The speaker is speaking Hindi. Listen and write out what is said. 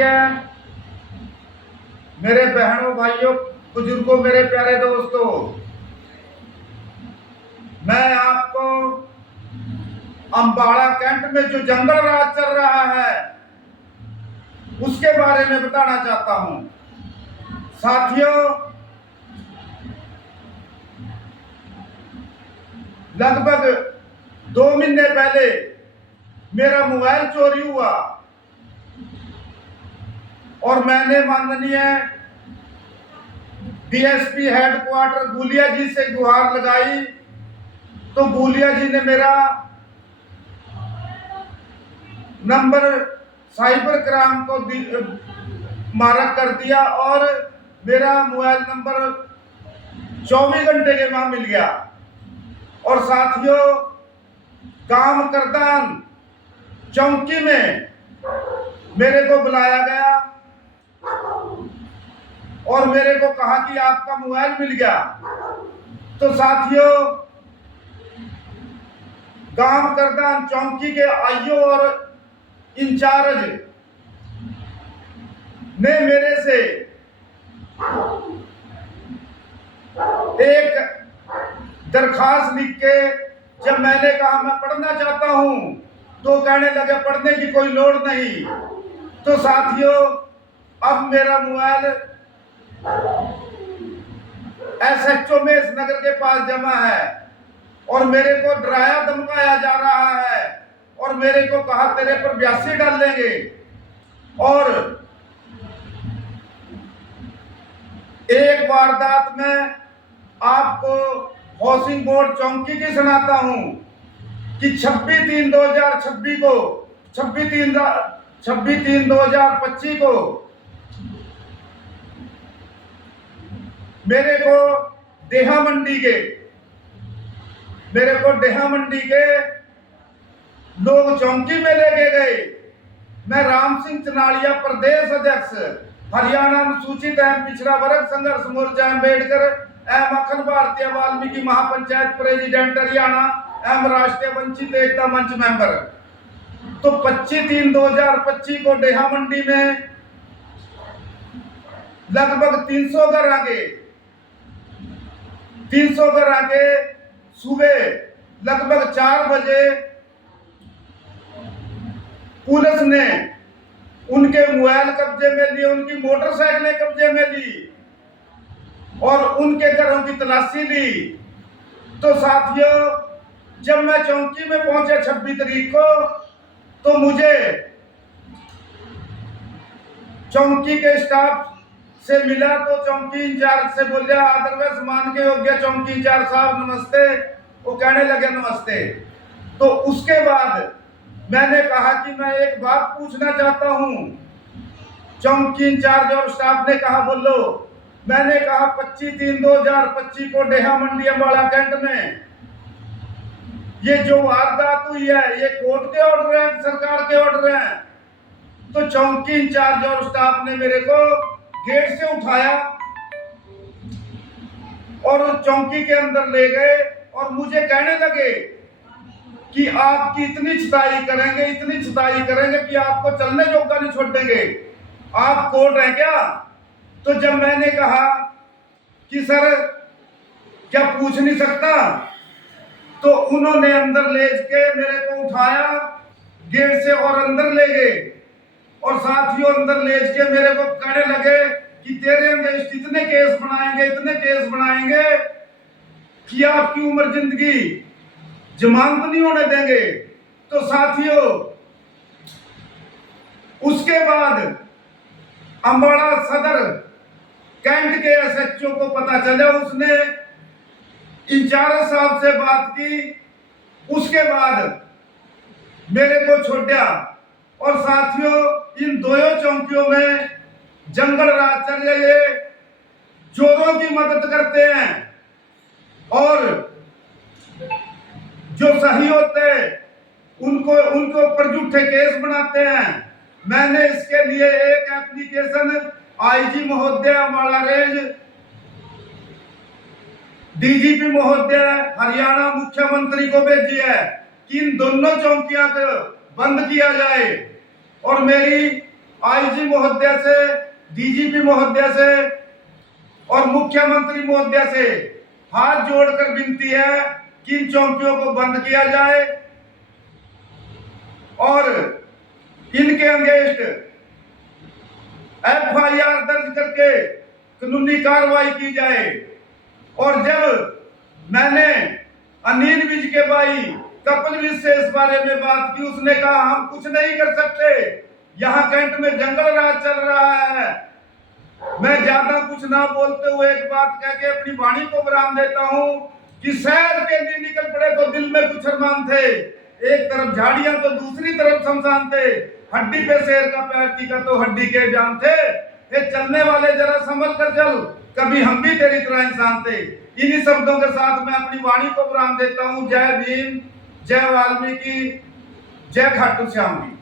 है, मेरे बहनों, भाइयों, बुजुर्गों, मेरे प्यारे दोस्तों, मैं आपको अम्बाड़ा कैंट में जो जंगल राज चल रहा है उसके बारे में बताना चाहता हूं। साथियों, लगभग 2 महीने पहले मेरा मोबाइल चोरी हुआ और मैंने माननीय डीएसपी हेडक्वार्टर गुलिया जी से गुहार लगाई, तो गुलिया जी ने मेरा नंबर साइबर क्राइम को मारक कर दिया और मेरा मोबाइल नंबर 24 घंटे के बाद मिल गया। और साथियों, काम करदान चौकी में मेरे को बुलाया गया और मेरे को कहा कि आपका मोबाइल मिल गया। तो साथियों, काम करदान चौकी के आईओ और इंचार्ज ने मेरे से एक दरखास्त लिख के, जब मैंने कहा मैं पढ़ना चाहता हूं, तो कहने लगे पढ़ने की कोई लोड़ नहीं। तो साथियों, अब मेरा मोबाइल एसएचओ में इस नगर के पास जमा है और मेरे को डराया धमकाया जा रहा है और मेरे को कहा तेरे पर 82 डाल लेंगे और एक वारदात में आपको हाउसिंग बोर्ड चौकी की सुनाता हूं कि 26/3/2026 को 26/3/2025 को मेरे को डेहा मंडी के लोग चौकी में लेके गए। मैं राम सिंह चनालिया, प्रदेश अध्यक्ष, हरियाणा अनुसूचित एवं पिछड़ा वर्ग संघर्ष मोर्चा अम्बेडकर एवं अखिल भारतीय वाल्मीकि महापंचायत प्रेसिडेंट हरियाणा एवं राष्ट्रीय वंचित एकता मंच मेंबर। तो 25/3/2025 को डेहा मंडी में लगभग 300 घर आगे सुबह लगभग 4 बजे पुलिस ने उनके मोबाइल कब्जे में लिए, उनकी मोटरसाइकिलें कब्जे में ली और उनके घरों की तलाशी ली। तो साथियों, जब मैं चौकी में पहुंचा 26 तारीख को, तो मुझे चौकी के स्टाफ से मिला तो चौकी इंचार्ज से बोलिया अदरवाइज मान के हो गया चौकी इंचार्ज साहब नमस्ते। वो कहने लगे नमस्ते। तो उसके बाद मैंने कहा कि मैं एक बात पूछना चाहता हूं। चौकी इंचार्ज और स्टाफ ने कहा बोलो। मैंने कहा 25/3/2025 को डेहा मंडी अम्बाड़ा कैंट में ये जो वारदात हुई है, ये कोर्ट के ऑर्डर है, सरकार के ऑर्डर है। तो चौकी इंचार्ज और स्टाफ ने मेरे को गेट से उठाया और चौकी के अंदर ले गए और मुझे कहने लगे कि आपकी इतनी छुटाई करेंगे कि आपको चलने जोगा नहीं छोड़ेंगे, आप कोर्ट है क्या? तो जब मैंने कहा कि सर क्या पूछ नहीं सकता, तो उन्होंने अंदर ले के मेरे को उठाया गेट से और अंदर ले गए और साथियों अंदर ले के मेरे को कहने लगे कि तेरे अगेंस्ट इतने केस बनाएंगे कि आपकी उम्र जिंदगी जमानत नहीं होने देंगे। तो साथियों, उसके बाद अम्बाड़ा सदर कैंट के एसएचओ को पता चला, उसने इंचार्ज साहब से बात की, उसके बाद मेरे को छोड़ा। और साथियों, इन दोनों चौकियों में जंगल राज चल रहे, चोरों की मदद करते हैं और जो सही होते हैं उनको ऊपर झूठे केस बनाते हैं। मैंने इसके लिए एक एप्लीकेशन आईजी महोदय अम्बाड़ा रेंज, डीजीपी महोदय हरियाणा मुख्यमंत्री को भेजी है कि इन दोनों चौकियां को बंद किया जाए और मेरी आईजी महोदय से, डीजीपी महोदय से और मुख्यमंत्री महोदय से हाथ जोड़कर विनती है कि इन चौकियों को बंद किया जाए और इनके अगेंस्ट एफआईआर दर्ज करके कानूनी कार्रवाई की जाए। और जब मैंने अनिल विज के भाई कपिल विज से इस बारे में बात की, उसने कहा हम कुछ नहीं कर सकते, यहाँ कैंट में जंगल राज चल रहा है। मैं ज्यादा कुछ ना बोलते हुए एक बात कह के अपनी वाणी को विराम देता हूँ कि शहर के लिए निकल पड़े तो दिल में कुछ अरमान थे, एक तरफ झाड़ियां तो दूसरी तरफ शमशान थे, हड्डी पे शेर का पैर टीका तो हड्डी के जान थे, ये चलने वाले जरा संभल कर चल, कभी हम भी तेरी तरह इंसान थे। इन्हीं शब्दों के साथ मैं अपनी वाणी को विराम देता हूँ। जय भीम, जय वाल्मीकि, जय खाटू श्याम जी।